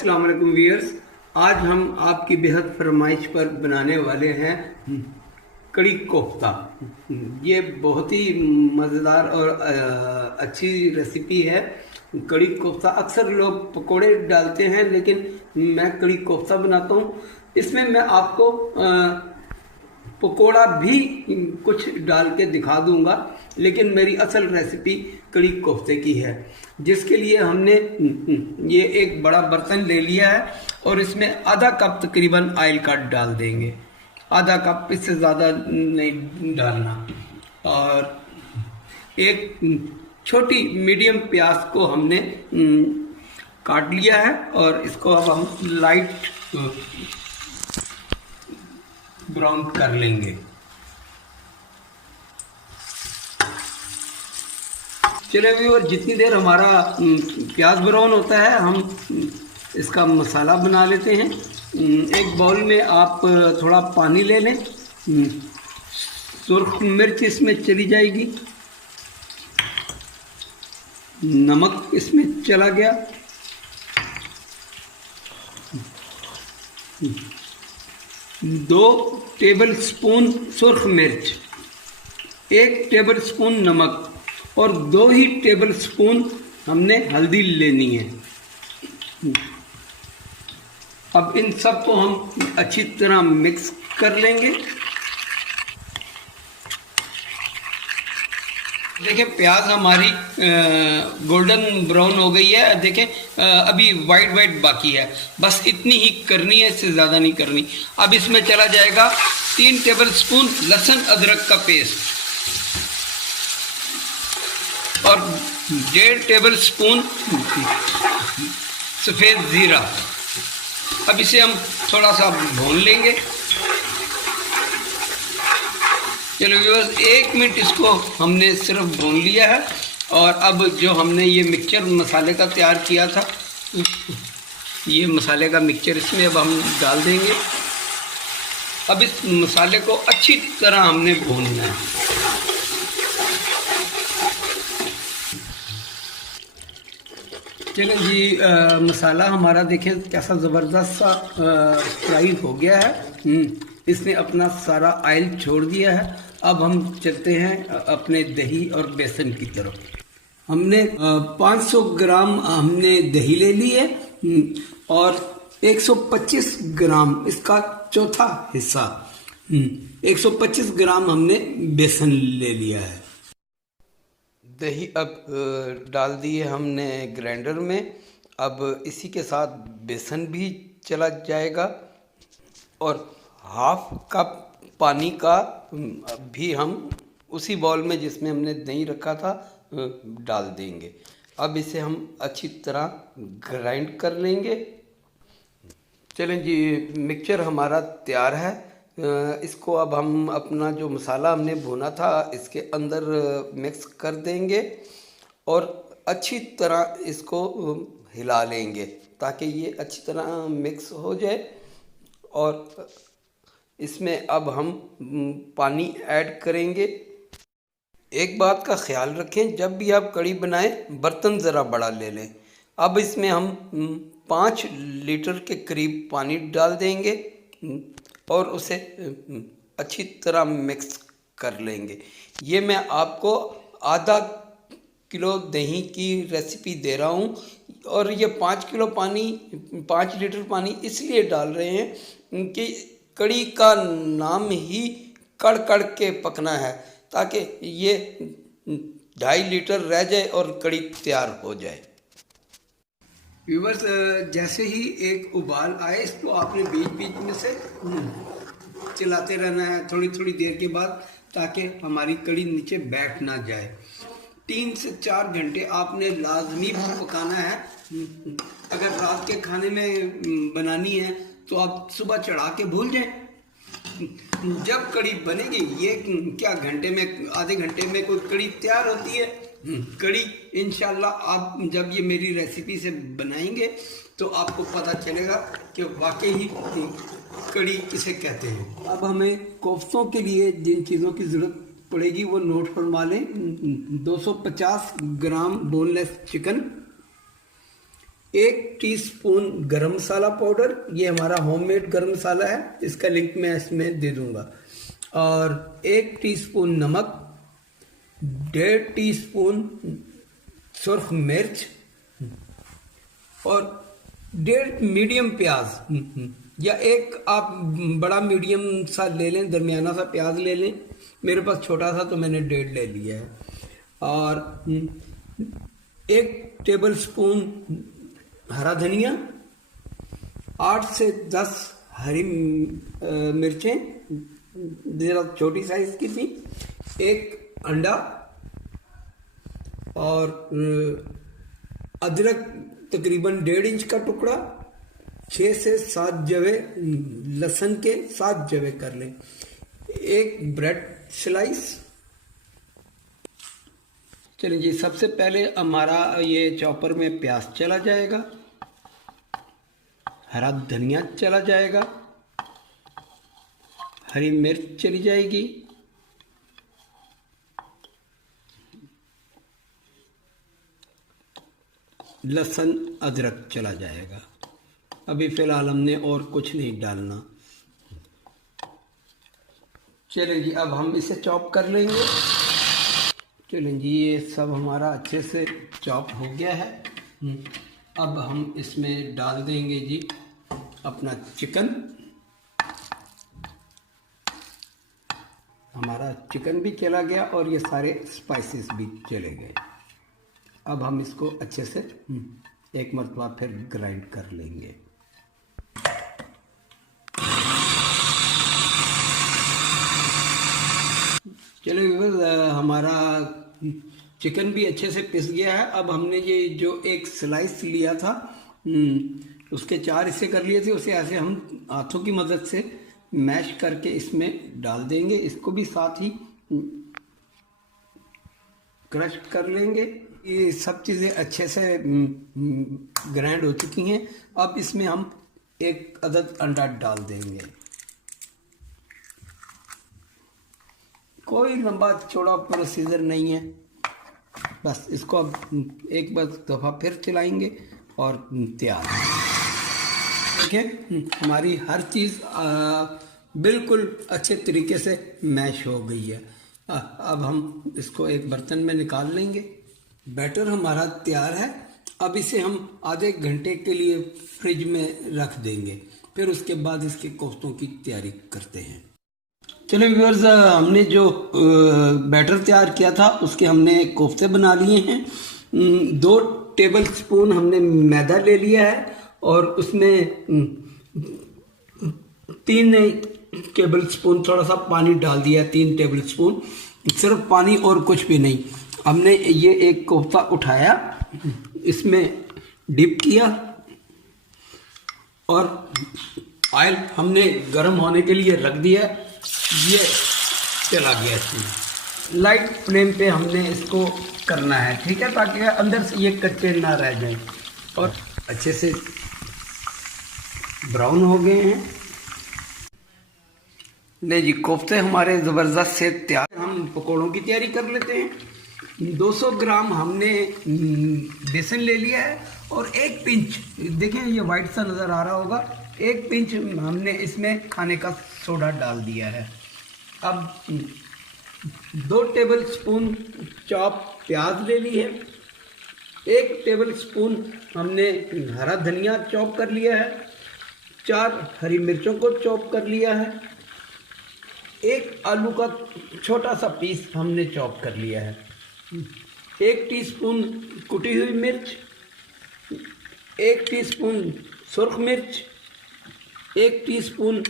अस्सलाम वालेकुम व्यूअर्स। आज हम आपकी बेहद फरमाइश पर बनाने वाले हैं कड़ी कोफ्ता। ये बहुत ही मज़ेदार और अच्छी रेसिपी है। कड़ी कोफ्ता अक्सर लोग पकोड़े डालते हैं, लेकिन मैं कड़ी कोफ्ता बनाता हूँ। इसमें मैं आपको पकोड़ा भी कुछ डाल के दिखा दूंगा, लेकिन मेरी असल रेसिपी कड़ी कोफ्ते की है, जिसके लिए हमने ये एक बड़ा बर्तन ले लिया है और इसमें आधा कप तकरीबन ऑयल का डाल देंगे। आधा कप, इससे ज़्यादा नहीं डालना। और एक छोटी मीडियम प्याज को हमने काट लिया है और इसको अब हम लाइट ब्राउन कर लेंगे। चलिए व्यूअर, जितनी देर हमारा प्याज ब्राउन होता है हम इसका मसाला बना लेते हैं। एक बाउल में आप थोड़ा पानी ले लें। सुर्ख मिर्च इसमें चली जाएगी, नमक इसमें चला गया, 2 टेबल स्पून सुर्ख मिर्च, 1 टेबल स्पून नमक और 2 ही टेबल स्पून हमने हल्दी लेनी है। अब इन सब को हम अच्छी तरह मिक्स कर लेंगे। देखिए प्याज हमारी गोल्डन ब्राउन हो गई है। देखें अभी वाइट बाकी है, बस इतनी ही करनी है, इससे ज़्यादा नहीं करनी। अब इसमें चला जाएगा 3 टेबल स्पून लहसुन अदरक का पेस्ट और 1.5 टेबल स्पून सफ़ेद ज़ीरा। अब इसे हम थोड़ा सा भून लेंगे। चलो व्यूअर्स, 1 मिनट इसको हमने सिर्फ भून लिया है। और अब जो हमने ये मिक्सचर मसाले का तैयार किया था, ये मसाले का मिक्सचर इसमें अब हम डाल देंगे। अब इस मसाले को अच्छी तरह हमने भूनना है। चलो जी, मसाला हमारा देखें कैसा ज़बरदस्त सा फ्राई हो गया है। इसने अपना सारा ऑयल छोड़ दिया है। अब हम चलते हैं अपने दही और बेसन की तरफ। हमने 500 ग्राम हमने दही ले ली है और 125 ग्राम इसका चौथा हिस्सा 125 ग्राम हमने बेसन ले लिया है। दही अब डाल दिए हमने ग्राइंडर में। अब इसी के साथ बेसन भी चला जाएगा और हाफ कप पानी का भी हम उसी बाउल में जिसमें हमने दही रखा था डाल देंगे। अब इसे हम अच्छी तरह ग्राइंड कर लेंगे। चलें जी, मिक्सचर हमारा तैयार है। इसको अब हम अपना जो मसाला हमने भुना था इसके अंदर मिक्स कर देंगे और अच्छी तरह इसको हिला लेंगे ताकि ये अच्छी तरह मिक्स हो जाए। और इसमें अब हम पानी ऐड करेंगे। एक बात का ख्याल रखें, जब भी आप कड़ी बनाएं बर्तन ज़रा बड़ा ले लें। अब इसमें हम 5 लीटर के करीब पानी डाल देंगे और उसे अच्छी तरह मिक्स कर लेंगे। ये मैं आपको आधा किलो दही की रेसिपी दे रहा हूँ और ये 5 लीटर पानी इसलिए डाल रहे हैं कि कड़ी का नाम ही कड़ कड़ के पकना है, ताकि ये 2.5 लीटर रह जाए और कड़ी तैयार हो जाए। व्यूअर्स, जैसे ही एक उबाल आए इसको आपने बीच में से चलाते रहना है थोड़ी देर के बाद, ताकि हमारी कड़ी नीचे बैठ ना जाए। 3 से 4 घंटे आपने लाजमी पकाना है। अगर रात के खाने में बनानी है तो आप सुबह चढ़ा के भूल जाएं। जब कड़ी बनेगी, ये क्या घंटे में, आधे घंटे में कोई कड़ी तैयार होती है। कड़ी इंशाल्लाह आप जब ये मेरी रेसिपी से बनाएंगे तो आपको पता चलेगा कि वाकई ही कड़ी किसे कहते हैं। अब हमें कोफ्तों के लिए जिन चीज़ों की ज़रूरत पड़ेगी वो नोट फरमा लें। 250 ग्राम बोनलेस चिकन, 1 टीस्पून गरम मसाला पाउडर, ये हमारा होममेड गरम मसाला है, इसका लिंक मैं इसमें दे दूंगा। और 1 टीस्पून नमक, 1.5 टीस्पून सुर्ख मिर्च और 1.5 मीडियम प्याज, या एक आप बड़ा मीडियम सा ले लें, दरमियाना सा प्याज ले लें। मेरे पास छोटा था तो मैंने 1.5 ले लिया है। और 1 टेबल स्पून हरा धनिया, 8 से 10 हरी मिर्चें, ज़रा छोटी साइज की थी, 1 अंडा और अदरक तकरीबन 1.5 इंच का टुकड़ा, 6 से 7 जवे लहसुन के 7 जवे कर लें, 1 ब्रेड स्लाइस। चलिए जी, सबसे पहले हमारा ये चॉपर में प्याज चला जाएगा, हरा धनिया चला जाएगा, हरी मिर्च चली जाएगी, लहसुन अदरक चला जाएगा। अभी फ़िलहाल हमने और कुछ नहीं डालना। चलिए जी, अब हम इसे चॉप कर लेंगे। चलिए जी, ये सब हमारा अच्छे से चॉप हो गया है। अब हम इसमें डाल देंगे जी अपना चिकन। हमारा चिकन भी चला गया और ये सारे स्पाइसेस भी चले गए। अब हम इसको अच्छे से एक मरतबा फिर ग्राइंड कर लेंगे। चलिए, हमारा चिकन भी अच्छे से पिस गया है। अब हमने ये जो एक स्लाइस लिया था, उसके 4 हिस्से कर लिए थे, उसे ऐसे हम हाथों की मदद से मैश करके इसमें डाल देंगे। इसको भी साथ ही क्रश कर लेंगे। ये सब चीज़ें अच्छे से ग्राइंड हो चुकी हैं। अब इसमें हम 1 अदद अंडा डाल देंगे। कोई लंबा चौड़ा प्रोसीजर नहीं है, बस इसको अब एक बार दफ़ा फिर चलाएंगे और तैयार। देखिए, हमारी हर चीज़ बिल्कुल अच्छे तरीके से मैश हो गई है। अब हम इसको एक बर्तन में निकाल लेंगे। बैटर हमारा तैयार है। अब इसे हम आधे घंटे के लिए फ्रिज में रख देंगे, फिर उसके बाद इसके कोफ्तों की तैयारी करते हैं। चलो व्यूअर्स, हमने जो बैटर तैयार किया था उसके हमने कोफ्ते बना लिए हैं। 2 टेबल स्पून हमने मैदा ले लिया है और उसमें 3 टेबल स्पून थोड़ा सा पानी डाल दिया, 3 टेबल स्पून, सिर्फ पानी और कुछ भी नहीं। हमने ये एक कोफ्ता उठाया, इसमें डिप किया और ऑयल हमने गर्म होने के लिए रख दिया। ये चला गया इसमें। लाइट फ्लेम पे हमने इसको करना है, ठीक है, ताकि अंदर से ये कच्चे ना रह जाए। और अच्छे से ब्राउन हो गए हैं। ले जी, कोफ्ते हमारे ज़बरदस्त से तैयार। हम पकौड़ों की तैयारी कर लेते हैं। 200 ग्राम हमने बेसन ले लिया है और 1 पिंच, देखें ये वाइट सा नज़र आ रहा होगा, 1 पिंच हमने इसमें खाने का सोडा डाल दिया है। अब 2 टेबल स्पून चॉप प्याज ले ली है, 1 टेबल स्पून हमने हरा धनिया चॉप कर लिया है, 4 हरी मिर्चों को चॉप कर लिया है, 1 आलू का छोटा सा पीस हमने चॉप कर लिया है, 1 टीस्पून कुटी हुई मिर्च, 1 टीस्पून सुर्ख मिर्च, 1 टीस्पून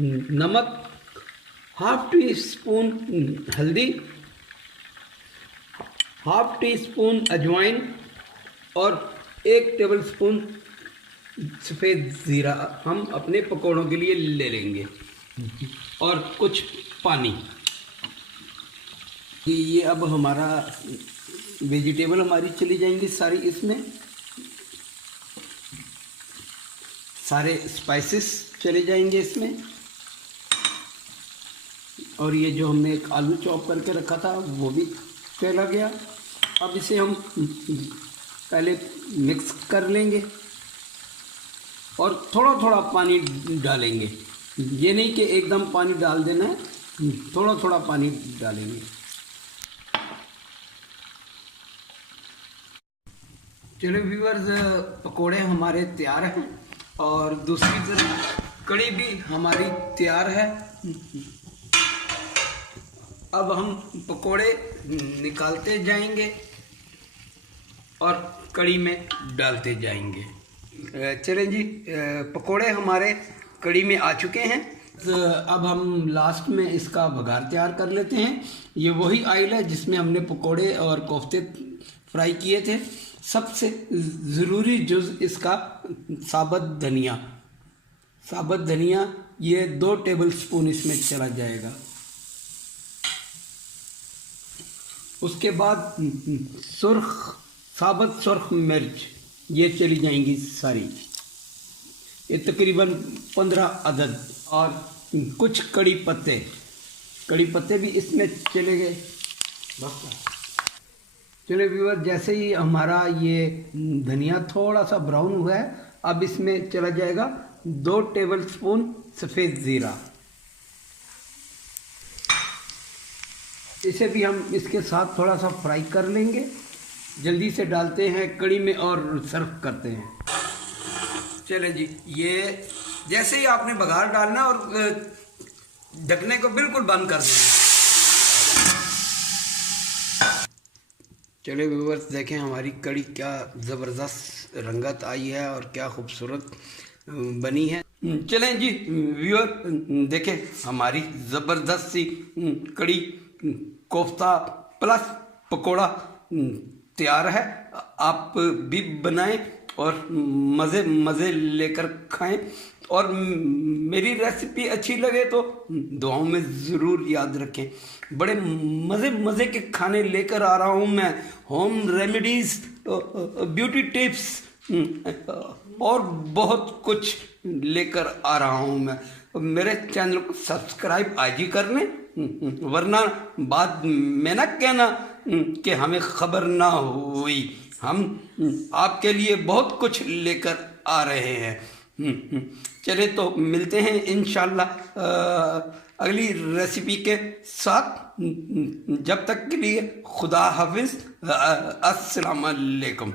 नमक, हाफ टी स्पून हल्दी, हाफ टी स्पून अजवाइन और 1 टेबल स्पून सफ़ेद ज़ीरा हम अपने पकौड़ों के लिए ले लेंगे और कुछ पानी। ये अब हमारा वेजिटेबल हमारी चली जाएंगी सारी इसमें, सारे स्पाइसेस चले जाएंगे इसमें, और ये जो हमने एक आलू चॉप करके रखा था वो भी चला गया। अब इसे हम पहले मिक्स कर लेंगे और थोड़ा थोड़ा पानी डालेंगे। ये नहीं कि एकदम पानी डाल देना है, थोड़ा थोड़ा पानी डालेंगे। चलो व्यूअर्स, पकोड़े हमारे तैयार हैं और दूसरी तरफ कड़ी भी हमारी तैयार है। अब हम पकोड़े निकालते जाएंगे और कड़ी में डालते जाएंगे। चलें जी, पकोड़े हमारे कड़ी में आ चुके हैं। तो अब हम लास्ट में इसका बघार तैयार कर लेते हैं। ये वही ऑयल है जिसमें हमने पकोड़े और कोफ्ते फ्राई किए थे। सबसे ज़रूरी जुज़ इसका साबुत धनिया। साबुत धनिया ये 2 टेबलस्पून इसमें चला जाएगा। उसके बाद साबुत सुर्ख मिर्च ये चली जाएंगी सारी, ये तकरीबन 15 अदद, और कुछ कड़ी पत्ते भी इसमें चले गए। चलो व्यूअर, जैसे ही हमारा ये धनिया थोड़ा सा ब्राउन हुआ है, अब इसमें चला जाएगा 2 टेबलस्पून सफ़ेद ज़ीरा। इसे भी हम इसके साथ थोड़ा सा फ्राई कर लेंगे। जल्दी से डालते हैं कड़ी में और सर्व करते हैं। चले जी, ये जैसे ही आपने बघार डालना और ढकने को बिल्कुल बंद कर देना। चलो व्यूअर्स, देखें हमारी कड़ी क्या ज़बरदस्त रंगत आई है और क्या खूबसूरत बनी है। चलें जी व्यूअर, देखें हमारी ज़बरदस्त सी कड़ी कोफ्ता प्लस पकोड़ा तैयार है। आप भी बनाएं और मज़े लेकर खाएं। और मेरी रेसिपी अच्छी लगे तो दुआओं में ज़रूर याद रखें। बड़े मज़े के खाने लेकर आ रहा हूँ मैं, होम रेमेडीज़, ब्यूटी टिप्स और बहुत कुछ लेकर आ रहा हूँ मैं। मेरे चैनल को सब्सक्राइब आज ही कर लें, वरना बाद में ना कहना कि हमें खबर ना हुई। हम आपके लिए बहुत कुछ लेकर आ रहे हैं। चले तो मिलते हैं इंशाल्लाह अगली रेसिपी के साथ। जब तक के लिए खुदा हाफिज़, अस्सलाम वालेकुम।